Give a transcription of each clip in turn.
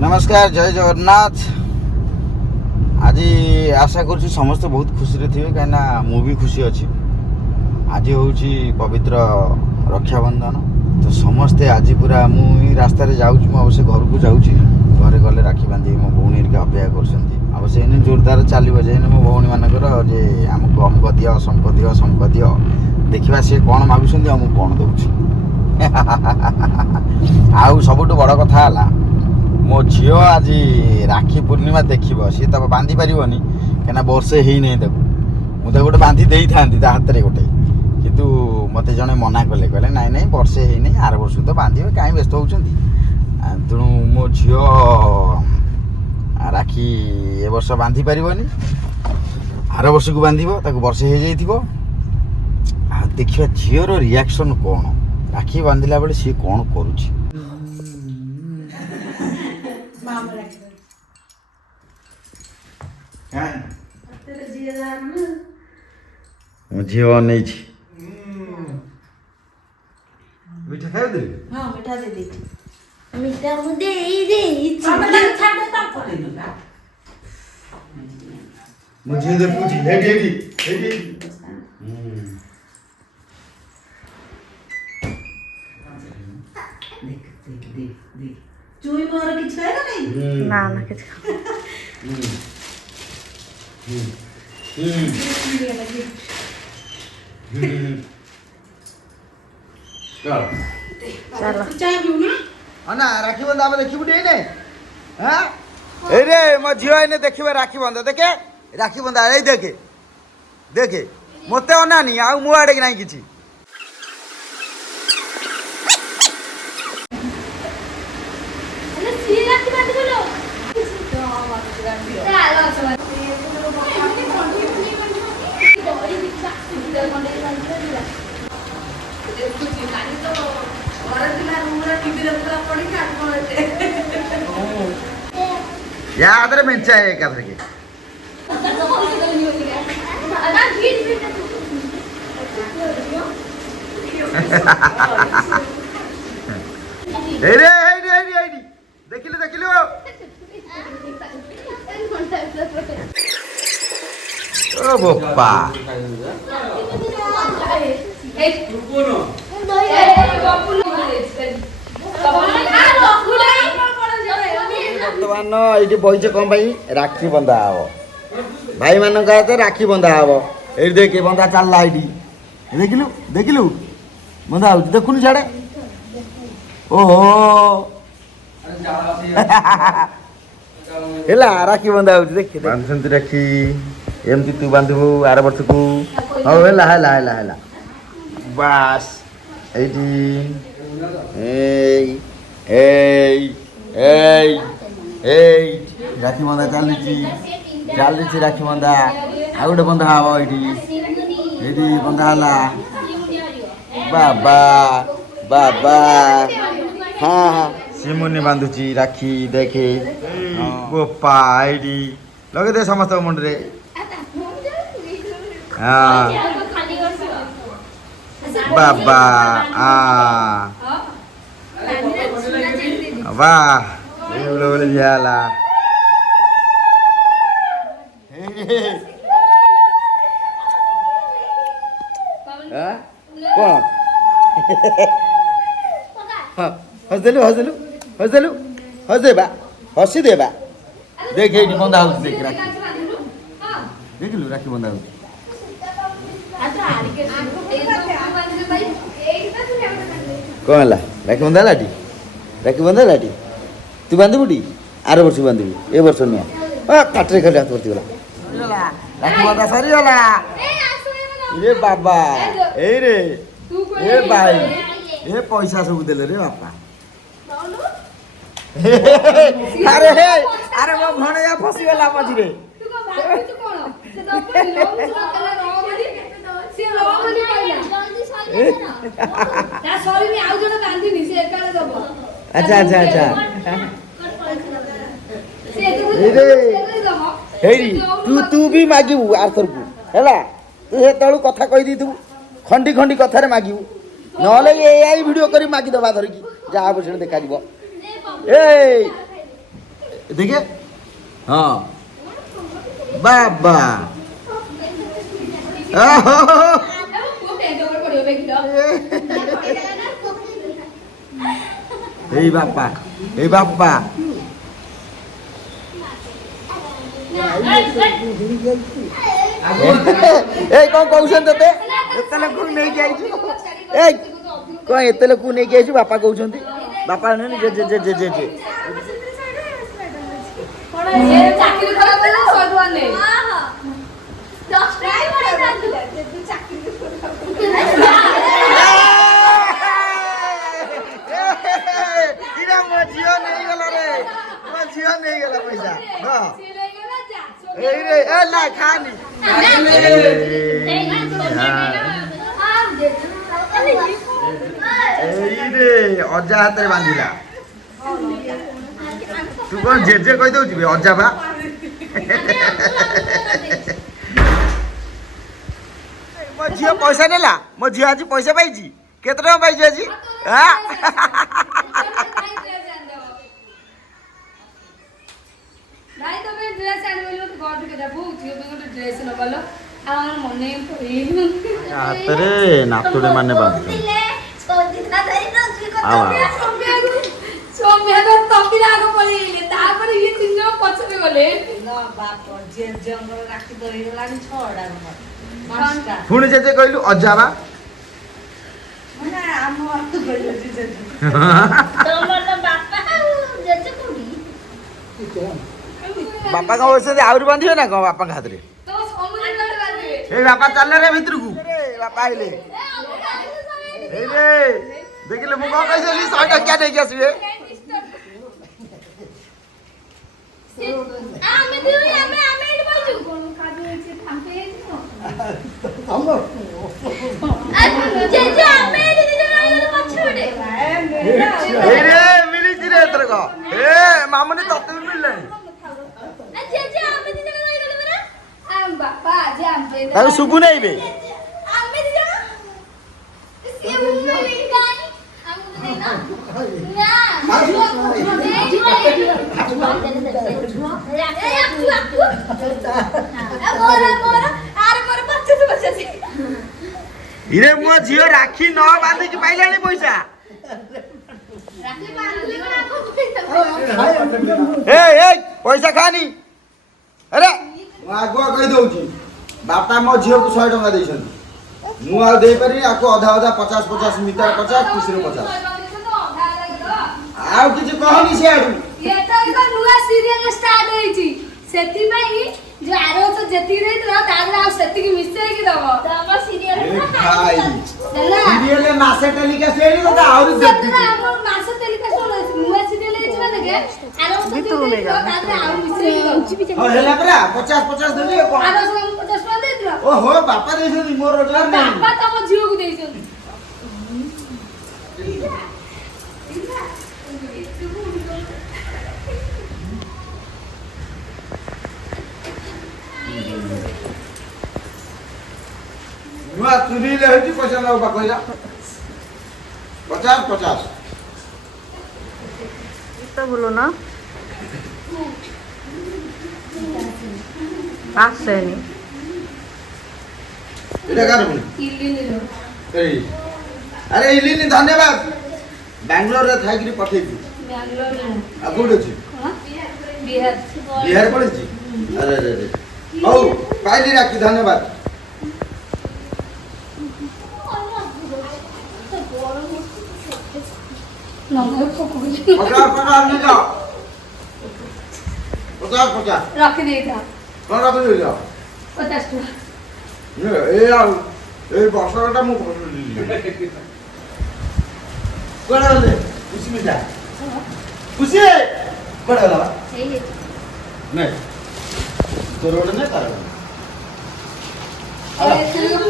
नमस्कार जय जगन्नाथ। आज आशा कर समस्त बहुत खुशी थे कहीं मु भी खुशी अच्छी। आज हूँ पवित्र रक्षाबंधन तो समस्ते आज पूरा मुझे रास्त अवश्य घर को जाऊँगी घरे गले राखी बांधे मो भौणी अपेक्षा करवश्य इन जोरदार चलो जे मो भौणी मानकर जे आमको अमुक दियो समक दियो देखा सी कौन मागुंट आमको कौन दौर आउ सबुठ बड़ कथा है मो झील आज राखी पूर्णिमा देखो सी तो बांधि पारनी कहीं वर्षे ही नहीं मुझे गोटे बांधि दे था हाथ में गोटे किंतु मत जड़े मना कले कहले नाई नाई वर्षे ही नहीं आर वर्ष तो बांधे कहीं व्यस्त होती तेणु मो झील राखी ए वर्ष बांधि पारनी आर वर्ष को बांध वर्षे हो जाइए देखिए झीर रिएक्शन कौन राखी बांधिला बेले सी कौन करुच्ची झील नहीं मीठा खाई दे हां मीठा दे दे मीठा मुदे दे हमरा छाड़ ता कर दे मुझे दे पूछी हेडी देख चुई मोर किछ खाएगा नहीं ना ना किछ चलो चाय पियो ना अना राखी बंधा देखिबु डे ने हां ए रे मो झियो ने देखिबे राखी बंधा देखे राखी बंधा ए देखे देखे मते अनानी आ मु आडे नहीं किछि अरे सी राखी बांध बोलो तो मत गांधी चलो चलो याद मेंचा है क्या के देखिले ओ बोपा बर्तमान ये बहीचे कौन राखी बंधा हम भाई मान हाथ राखी बंधा हम ये देख बंधा चलला ये देखिलु देखिलु बंधा हो देखुन छाड़े ओहो है राखी बंधा हो देख बांधुंट राखी एमती तू बांधबू आर वर्ष को हाँ है बास राखी बंधा चलुची राखी बंधा आ गोटे बंधा हम ये बंधा है बाबा बाबा हाँ हाँ सिमुनी बांधुची राखी देखे गोपा ये लगे दे समस्त मुंडे हाँ बाबा वाह बोले झाला कौन हसदेलु हसी देबा देख ये बंधा हो देख राखी देखलु राखी बंधा हो कौन है राखी बंधा लाटी तू बांधबू टी आर वर्ष बांधबू ए वर्ष नुह काटे खाली हाथ भर्ती गला राखी बंधा सरीगला ए बाबा ए रे ए भाई ए पैसा सब देले रे बापा अरे हे अरे मो भणया फसी गला मझिरे अच्छा तू भी मागिबू आरथर को है तू हे तलू कथा कही दी तू खंडी खंडी कथारे मागिबू नहले एआई वीडियो करी मागी दबा धरिकी जा आवश्यक देखा ए দেখে ହଁ ବାବା ଏଇ ବାପା ଏଇ ବାପା ଏଇ କଣ କହୁଛନ୍ତି ତତେ ଏତେ ଲୋକକୁ ନେଇକି ଆଇଛୁ ଏଇ କଣ ଏତେ ଲୋକକୁ ନେଇକି ଆଇଛୁ ବାପା କହୁଛନ୍ତି ବାପା ନୁହେଁ ଯେ ଯେ ଯେ ଯେ ଯେ ଯେ ଚାକିରି ଖରାପ ହେଲା 100 ଟଙ୍କା ନେ ମୋ ଝିଅ ନେଇଗଲା ରେ ମୋ ଝିଅ ନେଇଗଲା ପଇସା ହଁ ଏଇ ରେ ଏ ନା ଖାନି ଏଇ ରେ ଅଜା ହାତରେ ବାନ୍ଧିଲା ତୁ କଣ ଜେଜେ କହିଦଉଛୁ ବେ ଅଜା ବା ମୋ ଝିଅ ପଇସା ନେଲା ମୋ ଝିଅ ଆଜି ପଇସା ପାଇଛି କେତେ ଟଙ୍କା ପାଇଛୁ ଆଜି ନାଇଁ ତମେ ଡ୍ରେସ୍ ଆଣିବ ବୋଲି ମତେ ଗଡ କେଟା ବହୁ ଝିଅ ପାଇଁ ଗୋଟେ ଡ୍ରେସ୍ ନବାଲ ଆଉ ଆମର ମନେ ହାତରେ ନାତୁଡେ ମାନେ ବାନ୍ଧୁଛନ୍ତି ସୌମ୍ୟାର ତମ୍ବିର ଆଗ ପଳେଇଲେ ତାପରେ ଇଏ ତିନି ଜଣ ପଛରେ ଗଲେ ବାପ ଜେଜେଙ୍କର ରାକ୍ଷୀ ତ ହେଇଗଲାଣି 6ଟା ପୁଣି ଜେଜେ କହିଲୁ ଅଜା ବା ମାନେ ଆମ ଅର୍ଥ କହିଲେ ଜେଜେ ତମର ତ ବାପା ଆଉ ଜେଜେ କୋଉଠି ବାପା କଣ ବସିଛନ୍ତି ଆହୁରି ବାନ୍ଧିବେ ନା କଣ ବାପାଙ୍କ ହାତରେ ତ ସମୁଦ୍ର ଗଡ ବାନ୍ଧିବେ ଏଇ ବାପା ଚାଲିଲେ ରେ ଭିତରକୁ ବାପା ଆଇଲେ ଏଇ ରେ ଦେଖିଲେ ମୁଁ କଣ କହିଥିଲି 100 ଟଙ୍କିଆ ନେଇକି ଆସିବେ ଆମେ ଦିଦି ଆମେ ଏଠି ବଇଛୁ କୋନ ଖାଦ୍ୟ ହେଇଛି ଥାମ୍ପେ ହେଇଛି ଜେଜେ ଆମେ ଏଠି ଦିଦି ରହିଗଲେ ପଛରେ ଏଇ ରେ ମିଳିଛି ରେ ଏଥରକ ଏ ମାମୁନି ତତେ ବି ମିଳିଲାଣି ଜେଜେ ଆମେ ଦିଦି ରହିଗଲେ ପରା ଆମ ବାପା ଆଜି ଆମେ ତାକୁ ଶୁଭୁ ନାହିଁ ବେ ଆମେ ଦିଦି ସିଏ ବୁଝିଲେ କାଇଁ ଆମକୁ ଦେଇନା ଇରେ ମୋ ଝିଅ ରାକ୍ଷୀ ନ ବାନ୍ଧିକି ପାଇଲାଣି ପଇସା ଏ ପଇସା ଖାନି ଆରେ ମୁଁ ଆଗୁଆ କହିଦଉଛି ବାପା ମୋ ଝିଅକୁ 100 ଟଙ୍କା ଦେଇଛନ୍ତି ମୁଁ ଆଉ ଦେଇପାରିବି ଆକୁ ଅଧା ଅଧା 50 ମିଟର 50 ଖୁସିରେ 50 ଆଉ କିଛି କହନି ସିଆଡୁ ଏଥର ନୂଆ ସିରିଏଲ ଷ୍ଟାର୍ଟ ହେଇଛି ସେଥିପାଇଁ ଯେ ଆର ବର୍ଷ ଯେତିକି ଦେଇଥିଲା ତାପରେ ଆଉ ସେତିକି ମିଶେଇକି ଦବ ତମ ସିରିଏଲ ସିରିଏଲ ମାସେ ଟେଲିକାଷ୍ଟ ହେଇନି ତ ଆହୁରି ସେତେବେଳେ ଆମ ମାସ ତେଲିକା ଶୁଣ ନୂଆ ସିରିଏଲ ହେଇଛି ମାନେ ଆର ବର୍ଷ ଦେଇଥିଲା ତାପରେ ଆଉ ମିଶେଇକି ଦବ ହଁ ହେଲା ପରା 50 ଦେଲି ଆର ବର୍ଷ ଆମେ 50 ଟଙ୍କା ଦେଇଥିଲା ଓହୋ ବାପା ଦେଇଛନ୍ତି ମୋର ରୋଜଗାର ନାହିଁ ବାପା ତମ ଝିଅକୁ ଦେଇଛନ୍ତି ନୂଆ ଚୁରିଲେ ହେଇଛି ପଇସା ନବ ବା କହିଲା 50 ତ ବୋলো না আসেনি এটা কার বলি ইলিনিলো এই আরে ইলিনি ধন্যবাদ ব্যাঙ্গালোরে থাইকি পঠাইছি ব্যাঙ্গালোরে আর কোড আছে বিহার বিহার পড়েছি আরে আরে আরে হউ পাইলি রাখি ধন্যবাদ পচাশ রখে দিয়েছা কଣ ରଖିଦେବି ଯାଅ 50 ଟଙ୍କା এই ଆଉ এই ବର୍ଷଟା ମୁଁ କୁଆଡ଼େ ଗଲେ ଖୁସି ମିଠା ଖୁସି କୁଆଡ଼େ ଗଲା ବା এই ନାଇଁ ତୋର ଗୋଟେ ନାଇଁ ତାର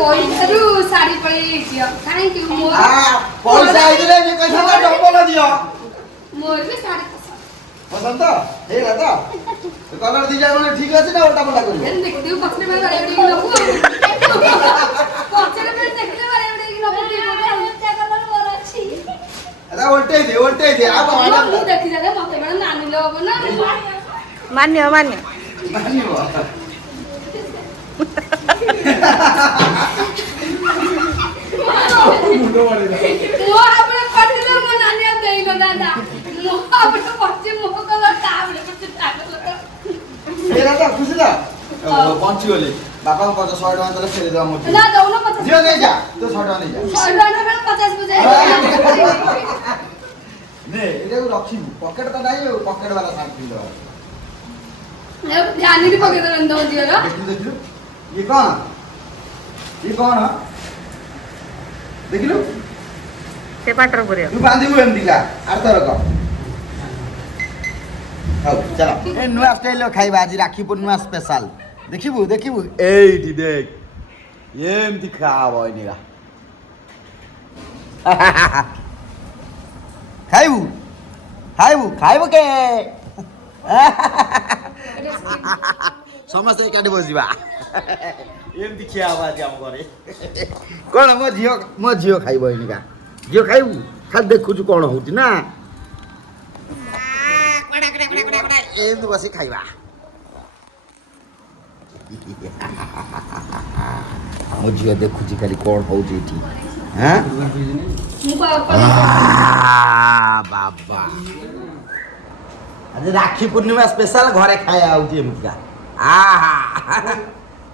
ପଇସାରୁ ଶାଢୀ ପଳେଇ ଯାଇଛି କାହିଁକି ପଇସା ହେଇଥିଲେ ଏ ପଇସା ତ ଡବଲ ଦିଅ ମୋର ବି ଶାଢୀ ପସନ୍ଦ ତ ହେଇଗଲା ତ କଲର ଦିଟା ମାନେ ଠିକ ଅଛି ନା ଓଲଟା ପଲଟା କରିବ ଦେଖିଦେବୁ ପଛରେ ବେଳେ ବାଡେଇ ବାଡେଇକି ନବୁ ପଛରେ ବେଳେ ଦେଖିଲେ ବାଡେଇ ବାଡେଇକି ନବୁ ମୋର ଅଛି ଓଲଟେଇ ଦେ ଆଉ ମୁଁ ଦେଖି ଦେଲେ ମତେ ବେଳେ ନାନିଲେ ହବ ନା ମାନ୍ୟ ମାନ୍ୟ ମାନିବ ମୋ ଆପଣ ପଠିଲେ ମୋ ନାନୀ ଦେଇନ ଦାଦା ମୋ ଆପଣ ପଠି ମୋ କଲ ତାବଳେ ପଠି ତାବଳେ ଫେରା ତ ଖୁସି ତ ପହଞ୍ଚି ଗଲି ବାପାଙ୍କୁ 100 ଟଙ୍କା ଦେଲେ ଫେରି ଦେବା ମୋ ନା ଦଉନ 50 ଝିଅ ନେଇ ଯା ତୁ 100 ଟଙ୍କା ନେଇ ଯା 100 ଟଙ୍କା 50 ବୁଝାଇ ନେ ଏଟାକୁ ରଖିବୁ ପକେଟ ତ ନାହିଁ ଆଉ ପକେଟ ବାଲା ସାର୍ଟ ପିନ୍ଧିଦେବା ଧ୍ୟାନ ଦି ପକେଇ ଦେନ ଦଉ ଦିଅର ଦେଖିଲୁ ଦେଖିଲୁ ଇଏ କଣ ଦେଖିଲୁ ସେ ପାଟର ପୁରିବ ତୁ ବାନ୍ଧିବୁ ଏମିତିକା ଆରଥରକ ହଉ ଚାଲ ଏ ନୂଆ ଷ୍ଟାଇଲର ଖାଇବା ଆଜି ରାକ୍ଷୀ ପୂର୍ଣ୍ଣିମା ସ୍ପେଶାଲ ଦେଖିବୁ ଦେଖିବୁ ଏଇଠି ଦେଖ ଏମିତି ଖାବ ଏଇନିକା ଖାଇବୁ ଖାଇବୁ ଖାଇବୁ କେ ସମସ୍ତେ ଏକାଠି ବସିବା ଏମିତି ଖିଆ ହବ ଆଜି ଆମ ଘରେ କଣ ମୋ ଝିଅ ଖାଇବ ଏଇନିକା ଝିଅ ଖାଇବୁ ଖାଲି ଦେଖୁଛୁ କଣ ହଉଛି ନା ଏମିତି ବସି ଖାଇବା ମୋ ଝିଅ ଦେଖୁଛି ଖାଲି କଣ ହଉଛି ଏଠି ହଁ ବାବା ଆଜି ରାକ୍ଷୀ ପୂର୍ଣ୍ଣିମା ସ୍ପେଶାଲ ଘରେ ଖାଇବା ହଉଛି ଏମିତିକା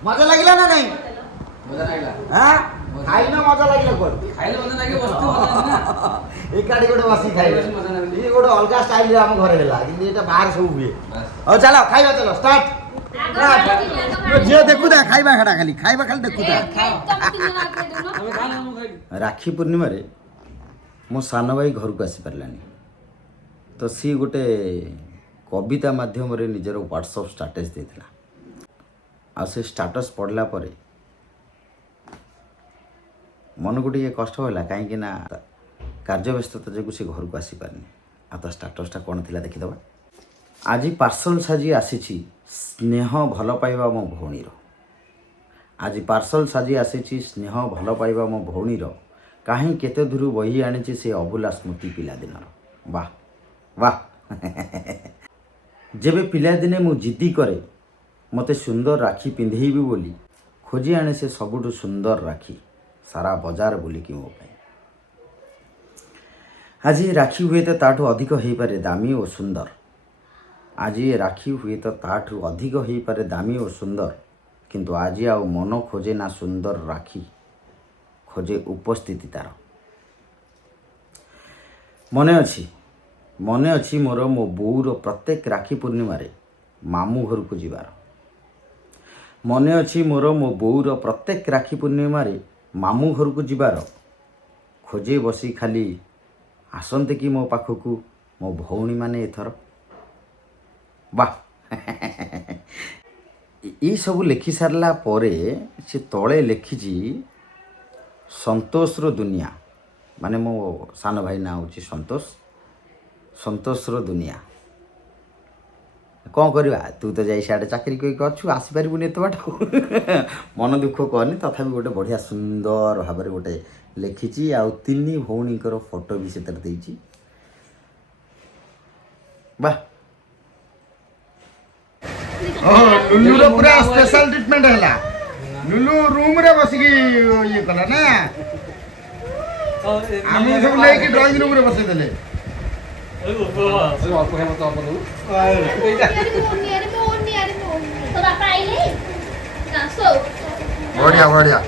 ମଜା ଲାଗିଲା ନା ନାଇଁ ଖାଇନ ମଜା ଲାଗିଲା କୁଆଡୁ ଏକାଠି ଗୋଟେ ବସି ଖାଇଲେ ଇଏ ଗୋଟେ ଅଲଗା ଷ୍ଟାଇଲରେ ଆମ ଘରେ ହେଲା କିନ୍ତୁ ଏଇଟା ବାହାରେ ସବୁ ହୁଏ ହଉ ଚାଲ ଖାଇବା ଚାଲ ଷ୍ଟାର୍ଟ ଝିଅ ଦେଖୁଥା ଖାଇବା ଖାଟା ଖାଲି ଖାଇବା ଖାଲି ଦେଖୁଥା ରାକ୍ଷୀ ପୂର୍ଣ୍ଣିମାରେ ମୋ ସାନ ଭାଇ ଘରକୁ ଆସିପାରିଲାନି ତ ସିଏ ଗୋଟେ କବିତା ମାଧ୍ୟମରେ ନିଜର ହ୍ୱାଟ୍ସଆପ୍ ଷ୍ଟାଟସ୍ ଦେଇଥିଲା ଆଉ ସେ ଷ୍ଟାଟସ୍ ପଢ଼ିଲା ପରେ ମନକୁ ଟିକେ କଷ୍ଟ ହେଲା କାହିଁକି ନା କାର୍ଯ୍ୟବ୍ୟସ୍ତତା ଯୋଗୁଁ ସେ ଘରକୁ ଆସିପାରିନି ଆଉ ତା ଷ୍ଟାଟସ୍ଟା କ'ଣ ଥିଲା ଦେଖିଦେବା ଆଜି ପାର୍ସଲ ସାଜି ଆସିଛି ସ୍ନେହ ଭଲ ପାଇବା ମୋ ଭଉଣୀର ଆଜି ପାର୍ସଲ ସାଜି ଆସିଛି ସ୍ନେହ ଭଲ ପାଇବା ମୋ ଭଉଣୀର କାହିଁ କେତେ ଦୂର ବହି ଆଣିଛି ସେ ଅଭୁଲା ସ୍ମୃତି ପିଲାଦିନର ବାଃ ବାଃ ଯେବେ ପିଲାଦିନେ ମୁଁ ଜିଦ୍ଦି କରେ ମୋତେ ସୁନ୍ଦର ରାକ୍ଷୀ ପିନ୍ଧେଇବି ବୋଲି ଖୋଜି ଆଣେ ସେ ସବୁଠୁ ସୁନ୍ଦର ରାକ୍ଷୀ ସାରା ବଜାର ବୁଲିକି ମୋ ପାଇଁ ଆଜି ଏ ରାକ୍ଷୀ ହୁଏତ ତାଠୁ ଅଧିକ ହେଇପାରେ ଦାମୀ ଓ ସୁନ୍ଦର ଆଜି ଏ ରାକ୍ଷୀ ହୁଏତ ତାଠୁ ଅଧିକ ହେଇପାରେ ଦାମୀ ଓ ସୁନ୍ଦର କିନ୍ତୁ ଆଜି ଆଉ ମନ ଖୋଜେ ନା ସୁନ୍ଦର ରାକ୍ଷୀ ଖୋଜେ ଉପସ୍ଥିତି ତାର ମନେ ଅଛି ମୋର ମୋ ବୋଉର ପ୍ରତ୍ୟେକ ରାକ୍ଷୀ ପୂର୍ଣ୍ଣିମାରେ ମାମୁଁ ଘରକୁ ଯିବାର ମନେ ଅଛି ମୋର ମୋ ବୋଉର ପ୍ରତ୍ୟେକ ରାକ୍ଷୀ ପୂର୍ଣ୍ଣିମାରେ ମାମୁଁ ଘରକୁ ଯିବାର ଖୋଜେ ବସି ଖାଲି ଆସନ୍ତେ କି ମୋ ପାଖକୁ ମୋ ଭଉଣୀମାନେ ଏଥର ବାଃ ଏଇସବୁ ଲେଖି ସାରିଲା ପରେ ସେ ତଳେ ଲେଖିଛି ସନ୍ତୋଷର ଦୁନିଆ ମାନେ ମୋ ସାନ ଭାଇ ନାଁ ହେଉଛି ସନ୍ତୋଷର ଦୁନିଆ କ'ଣ କରିବା ତୁ ତ ଯାଇ ସିଆଡ଼େ ଚାକିରି କରିକି ଅଛୁ ଆସିପାରିବୁନି ଏତେ ବାଟ ମନ ଦୁଃଖ କରନି ତଥାପି ଗୋଟେ ବଢ଼ିଆ ସୁନ୍ଦର ଭାବରେ ଗୋଟେ ଲେଖିଛି ଆଉ 3 ଭଉଣୀଙ୍କର ଫଟୋ ବି ସେଥିରେ ଦେଇଛି ବାଃ ଲୁଲୁର ପୁରା ସ୍ପେଶାଲ ଟ୍ରିଟମେଣ୍ଟ ହେଲା ଲୁଲୁ ରୁମ୍ରେ ବସିକି ଇଏ କଲା ନା ଆମେ ସବୁ ନେଇକି ଡ୍ରଇଂ ରୁମ୍ରେ ବସେଇଦେଲେ ବଢିଆ